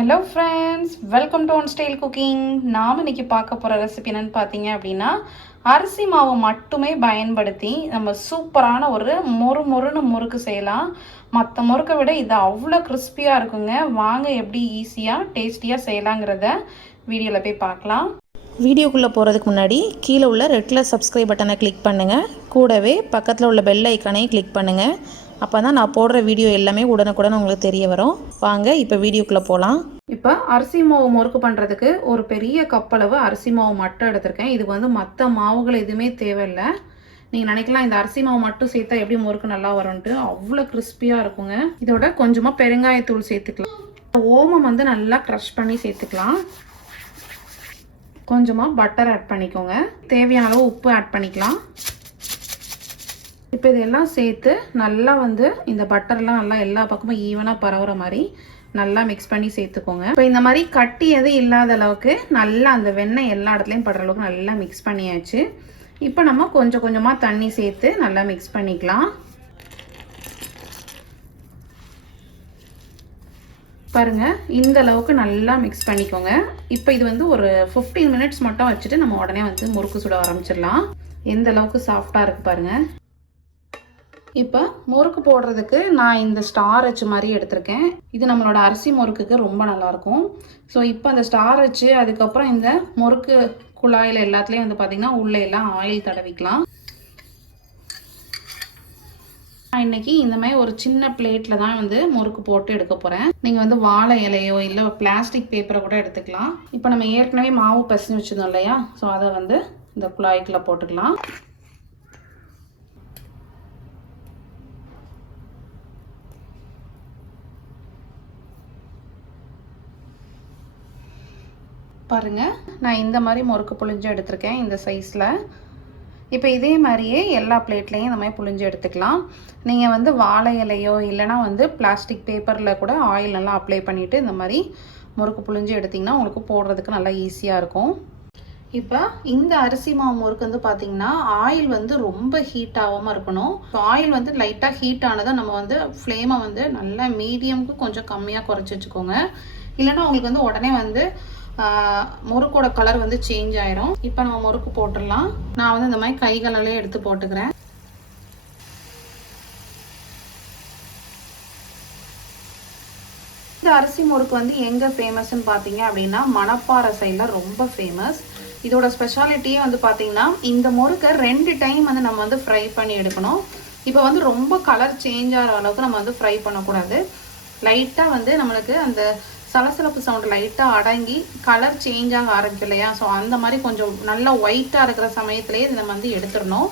Hello friends, welcome to one style cooking. நாம் இன்றைக்கி பார்க்க போகிற ரெசிபி என்னென்னு பார்த்தீங்க அப்படின்னா, அரிசி மாவு மட்டுமே பயன்படுத்தி நம்ம சூப்பரான ஒரு மொறுன்னு முறுக்கு செய்யலாம். மற்ற முறுக்கை விட இது அவ்வளோ கிறிஸ்பியாக இருக்குங்க. வாங்க எப்படி ஈஸியாக டேஸ்டியாக செய்யலாங்கிறத வீடியோவில் போய் பார்க்கலாம். வீடியோக்குள்ளே போகிறதுக்கு முன்னாடி கீழே உள்ள ரெட் கலர் சப்ஸ்கிரைப் பட்டனை கிளிக் பண்ணுங்கள். கூடவே பக்கத்தில் உள்ள பெல் ஐக்கானையும் கிளிக் பண்ணுங்கள். அப்போ தான் நான் போடுற வீடியோ எல்லாமே உடனுக்குடன் உங்களுக்கு தெரிய வரும். வாங்க இப்போ வீடியோக்குள்ளே போகலாம். இப்போ அரிசி மாவு முறுக்கு பண்ணுறதுக்கு ஒரு பெரிய கப்பளவு அரிசி மாவு மட்டும் எடுத்திருக்கேன். இது வந்து மற்ற மாவுகள் எதுவுமே தேவையில்லை. நீங்கள் நினைக்கலாம் இந்த அரிசி மாவு மட்டும் சேர்த்தா எப்படி முறுக்கு நல்லா வரும்ன்ட்டு. அவ்வளோ கிறிஸ்பியாக இருக்குங்க. இதோட கொஞ்சமாக பெருங்காயத்தூள் சேர்த்துக்கலாம். ஓமம் வந்து நல்லா க்ரஷ் பண்ணி சேர்த்துக்கலாம். கொஞ்சமாக பட்டர் ஆட் பண்ணிக்கோங்க. தேவையான அளவு உப்பு ஆட் பண்ணிக்கலாம். இப்போ இதெல்லாம் சேர்த்து நல்லா வந்து இந்த பட்டர்லாம் நல்லா எல்லா பக்கமும் ஈவனாக பரவுற மாதிரி நல்லா மிக்ஸ் பண்ணி சேர்த்துக்கோங்க. இப்போ இந்த மாதிரி கட்டி எதுவும் இல்லாத அளவுக்கு நல்லா அந்த வெண்ணெய் எல்லா இடத்துலையும் படுற அளவுக்கு நல்லா மிக்ஸ் பண்ணியாச்சு. இப்போ நம்ம கொஞ்சம் கொஞ்சமாக தண்ணி சேர்த்து நல்லா மிக்ஸ் பண்ணிக்கலாம். பாருங்க, இந்த அளவுக்கு நல்லா மிக்ஸ் பண்ணிக்கோங்க. இப்போ இது வந்து ஒரு 15 மினிட்ஸ் மட்டும் வச்சுட்டு நம்ம உடனே வந்து முறுக்கு சுட ஆரம்பிச்சிடலாம். எந்த அளவுக்கு சாஃப்டாக இருக்குது பாருங்கள். இப்போ முறுக்கு போடுறதுக்கு நான் இந்த ஸ்டார் அச்சு மாதிரி எடுத்திருக்கேன். இது நம்மளோட அரிசி முறுக்குக்கு ரொம்ப நல்லாயிருக்கும். ஸோ இப்போ அந்த ஸ்டார் அச்சு, அதுக்கப்புறம் இந்த முறுக்கு குழாயில் எல்லாத்துலேயும் வந்து பார்த்திங்கன்னா உள்ளே எல்லாம் ஆயில் தடவிக்கலாம். நான் இன்றைக்கி இந்த மாதிரி ஒரு சின்ன பிளேட்டில் தான் வந்து முறுக்கு போட்டு எடுக்க போகிறேன். நீங்கள் வந்து வாழை இலையோ இல்லை பிளாஸ்டிக் பேப்பரை கூட எடுத்துக்கலாம். இப்போ நம்ம ஏற்கனவே மாவு பசஞ்சு வச்சுருந்தோம் இல்லையா, ஸோ அதை வந்து இந்த குழாய்க்குள்ளே போட்டுக்கலாம். பாருங்கள், நான் இந்த மாதிரி முறுக்கு புழிஞ்சு எடுத்திருக்கேன் இந்த சைஸில். இப்போ இதே மாதிரியே எல்லா பிளேட்லேயும் இந்த மாதிரி புழிஞ்சு எடுத்துக்கலாம். நீங்கள் வந்து வாழை இலையோ இல்லைனா வந்து பிளாஸ்டிக் பேப்பரில் கூட ஆயில் நல்லா அப்ளை பண்ணிவிட்டு இந்த மாதிரி முறுக்கு புழிஞ்சு எடுத்திங்கன்னா உங்களுக்கு போடுறதுக்கு நல்லா ஈஸியாக இருக்கும். இப்போ இந்த அரிசி மாவு முறுக்கு வந்து பார்த்திங்கன்னா ஆயில் வந்து ரொம்ப ஹீட் ஆகாமல் இருக்கணும். ஆயில் வந்து லைட்டாக ஹீட் ஆனதை நம்ம வந்து ஃப்ளேமை வந்து நல்லா மீடியமுக்கு கொஞ்சம் கம்மியாக குறைச்சி வச்சுக்கோங்க. இல்லைனா உங்களுக்கு வந்து உடனே வந்து முறுக்கோட கலர் வந்து சேஞ்ச் ஆயிரும். இப்போ நம்ம முறுக்கு போட்டுடலாம். நான் வந்து இந்த மாதிரி கைகளாலே எடுத்து போட்டுக்கிறேன். இந்த அரிசி முறுக்கு வந்து எங்கே ஃபேமஸ்ன்னு பார்த்தீங்க அப்படின்னா மணப்பாறை சைடில் ரொம்ப ஃபேமஸ். இதோட ஸ்பெஷாலிட்டியே வந்து பார்த்தீங்கன்னா இந்த முறுக்கை 2 டைம் வந்து நம்ம வந்து ஃப்ரை பண்ணி எடுக்கணும். இப்போ வந்து ரொம்ப கலர் சேஞ்ச் ஆகிற அளவுக்கு நம்ம வந்து ஃப்ரை பண்ணக்கூடாது. லைட்டாக வந்து நம்மளுக்கு அந்த சலசலப்பு சவுண்ட் லைட்டாக அடங்கி கலர் சேஞ்ச் ஆக ஆரம்பிக்கும் இல்லையா, ஸோ அந்த மாதிரி கொஞ்சம் நல்லா ஒயிட்டாக இருக்கிற சமயத்துலேயே இதை நம்ம வந்து எடுத்துடணும்.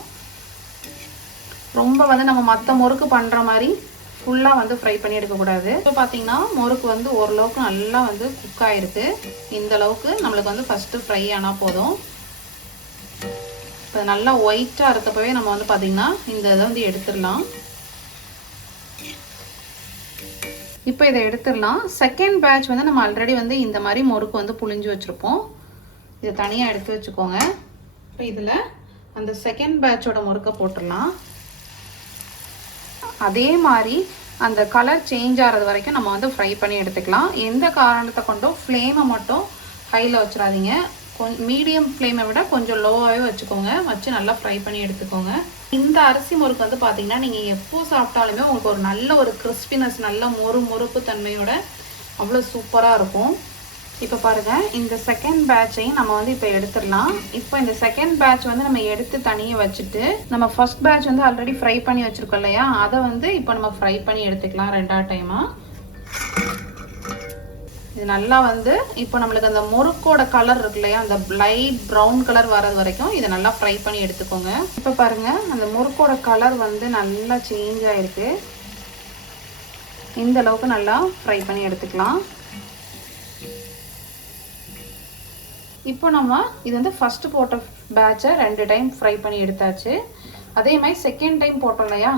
ரொம்ப வந்து நம்ம மற்ற முறுக்கு பண்ணுற மாதிரி ஃபுல்லாக வந்து ஃப்ரை பண்ணி எடுக்கக்கூடாது. இப்போ பார்த்தீங்கன்னா முறுக்கு வந்து ஓரளவுக்கு நல்லா வந்து குக் ஆகிருக்கு. இந்த அளவுக்கு நம்மளுக்கு வந்து ஃபஸ்ட்டு ஃப்ரை ஆனால் போதும். இப்போ நல்லா ஒயிட்டாக இருக்கப்பவே நம்ம வந்து பார்த்திங்கன்னா இந்த இதை வந்து எடுத்துடலாம். இப்போ இதை எடுத்துடலாம். செகண்ட் பேட்ச் வந்து நம்ம ஆல்ரெடி வந்து இந்த மாதிரி முறுக்கு வந்து புழிஞ்சு வச்சுருப்போம். இதை தனியாக எடுத்து வச்சுக்கோங்க. இப்போ இதில் அந்த செகண்ட் பேட்சோட முறுக்கை போட்டுடலாம். அதே மாதிரி அந்த கலர் சேஞ்ச் ஆகிறது வரைக்கும் நம்ம வந்து ஃப்ரை பண்ணி எடுத்துக்கலாம். எந்த காரணத்தை கொண்டும் ஃப்ளேமை மட்டும் ஹையில் வச்சிடாதீங்க. மீடியம் ஃப்ளேமை விட கொஞ்சம் லோவாகவே வச்சுக்கோங்க. வச்சு நல்லா ஃப்ரை பண்ணி எடுத்துக்கோங்க. இந்த அரிசி முறுக்கு வந்து பார்த்தீங்கன்னா நீங்கள் எப்போ சாப்பிட்டாலுமே உங்களுக்கு ஒரு நல்ல ஒரு கிறிஸ்பினஸ், நல்ல முறுப்பு தன்மையோட அவ்வளோ சூப்பராக இருக்கும். இப்போ பாருங்கள், இந்த செகண்ட் பேட்சையும் நம்ம வந்து இப்போ எடுத்துடலாம். இப்போ இந்த செகண்ட் பேட்ச் வந்து நம்ம எடுத்து தனியாக வச்சுட்டு நம்ம ஃபர்ஸ்ட் பேட்ச் வந்து ஆல்ரெடி ஃப்ரை பண்ணி வச்சுருக்கோம் இல்லையா, அதை வந்து இப்போ நம்ம ஃப்ரை பண்ணி எடுத்துக்கலாம் 2ஆவது டைமாக. இது நல்லா வந்து இப்போ நம்மளுக்கு அந்த முறுக்கோட கலர் இருக்கு இல்லையா, அந்த லைட் ப்ரௌன் கலர் வர்றது வரைக்கும் இதை நல்லா ஃப்ரை பண்ணி எடுத்துக்கோங்க. இப்போ பாருங்கள், அந்த முறுக்கோட கலர் வந்து நல்லா சேஞ்ச் ஆகிருக்கு. இந்த அளவுக்கு நல்லா ஃப்ரை பண்ணி எடுத்துக்கலாம். இப்போ நம்ம இது வந்து ஃபஸ்ட்டு போட்ட பேட்சை 2 டைம் ஃப்ரை பண்ணி எடுத்தாச்சு. அதே மாதிரி செகண்ட் டைம் போட்டோம் இல்லையா,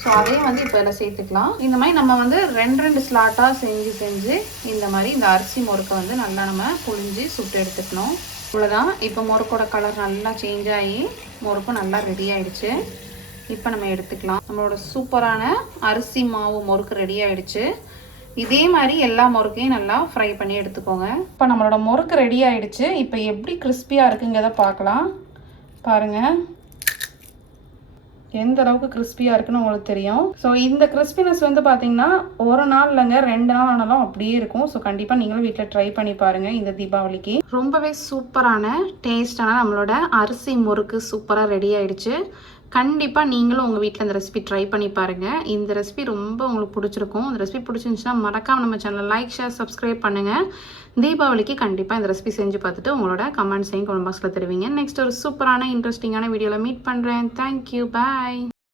ஸோ அதையும் வந்து இப்போ இதில் சேர்த்துக்கலாம். இந்த மாதிரி நம்ம வந்து 2 ஸ்லாட்டாக செஞ்சு இந்த மாதிரி இந்த அரிசி முறுக்கை வந்து நல்லா நம்ம புழிஞ்சு சுட்டு எடுத்துக்கணும். இவ்வளோதான். இப்போ முறுக்கோட கலர் நல்லா சேஞ்ச் ஆகி முறுக்கும் நல்லா ரெடி ஆகிடுச்சு. இப்போ நம்ம எடுத்துக்கலாம். நம்மளோட சூப்பரான அரிசி மாவு முறுக்கு ரெடி ஆகிடுச்சு. இதே மாதிரி எல்லா முறுக்கையும் நல்லா ஃப்ரை பண்ணி எடுத்துக்கோங்க. இப்போ நம்மளோட முறுக்கு ரெடி ஆகிடுச்சு. இப்போ எப்படி கிறிஸ்பியாக இருக்குங்கிறத பார்க்கலாம். பாருங்கள் எந்த அளவுக்கு கிறிஸ்பியாக இருக்குன்னு உங்களுக்கு தெரியும். ஸோ இந்த கிறிஸ்பினஸ் வந்து பார்த்தீங்கன்னா ஒரு நாள் இல்லைங்க 2 நாள் ஆனாலும் அப்படியே இருக்கும். ஸோ கண்டிப்பாக நீங்களும் வீட்டில் ட்ரை பண்ணி பாருங்கள் இந்த தீபாவளிக்கு. ரொம்பவே சூப்பரான டேஸ்டான நம்மளோட அரிசி முறுக்கு சூப்பராக ரெடி ஆகிடுச்சு. கண்டிப்பாக நீங்களும் உங்கள் வீட்டில் இந்த ரெசிபி ட்ரை பண்ணி பாருங்கள். இந்த ரெசிபி ரொம்ப உங்களுக்கு பிடிச்சிருக்கும். இந்த ரெசிபி பிடிச்சிருந்துச்சுன்னா மறக்காம நம்ம சேனலை லைக், ஷேர், சப்ஸ்கிரைப் பண்ணுங்கள். தீபாவளிக்கு கண்டிப்பாக இந்த ரெசிபி செஞ்சு பார்த்துட்டு உங்களோட கமெண்ட்ஸையும் கமெண்ட் பாக்ஸில் தருவீங்க. நெக்ஸ்ட் ஒரு சூப்பரான இன்ட்ரெஸ்டிங்கான வீடியோவில் மீட் பண்ணுறேன். தேங்க்யூ, பாய்.